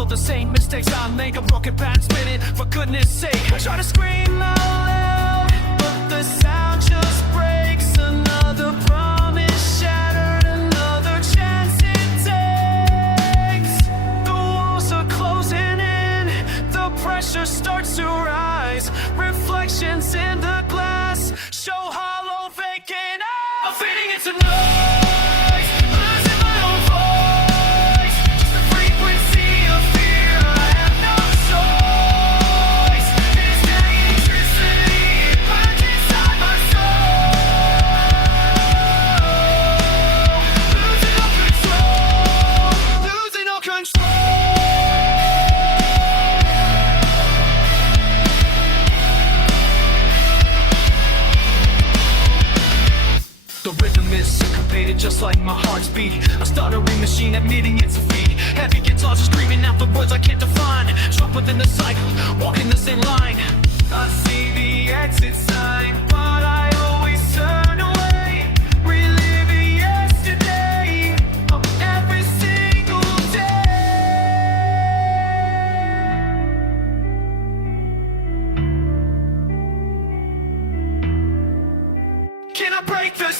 of the same mistakes I make. A broken path spinning, for goodness sake. I try to scream out loud, but the sound just breaks. Another promise shattered, another chance it takes. The walls are closing in, the pressure starts to rise. Reflections in the glass show hollow, vacant. I'm fading into noise, losing my own voice. Just the frequency of fear, I have no choice. It's electricity, it burns inside my soul. Losing all control, losing all control. The rhythm is syncopated, just like my heart's beat. A stuttering machine admitting it's a feat. Heavy guitars are screaming out the words I can't define. Trapped within the cycle, walking the same line. I see the exit sign, but I always turn away. Reliving yesterday, every single day. Can I break the